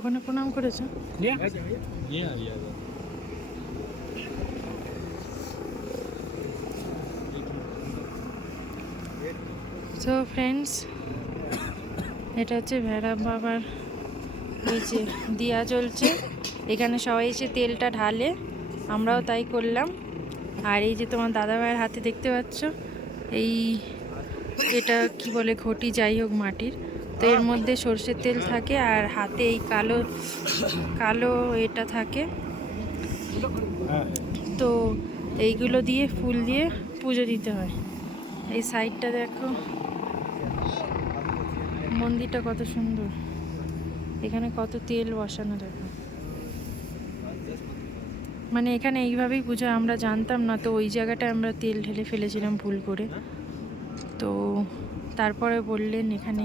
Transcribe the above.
ওখানে প্রণাম করেছ? সো ফ্রেন্ডস এটা হচ্ছে ভেড়া বাবার নিচে দিয়া চলছে এখানে সবাই এসে তেলটা ঢালে আমরাও তাই করলাম। আর এই যে তোমার দাদা ভাইয়ের হাতে দেখতে পাচ্ছ এই এটা কি বলে ঘটি যাই হোক মাটির। তো এর মধ্যে সর্ষের তেল থাকে আর হাতে এই কালো কালো এটা থাকে। তো এইগুলো দিয়ে ফুল দিয়ে পুজো দিতে হয়। এই সাইডটা দেখো। মন্দিরটা কত সুন্দর। এখানে কত তেল বসানো দেখো। মানে এখানে এইভাবেই পুজো, আমরা জানতাম না। তো ওই জায়গাটায় আমরা তেল ঢেলে ফেলেছিলাম ভুল করে। তো তারপরে বললেন এখানে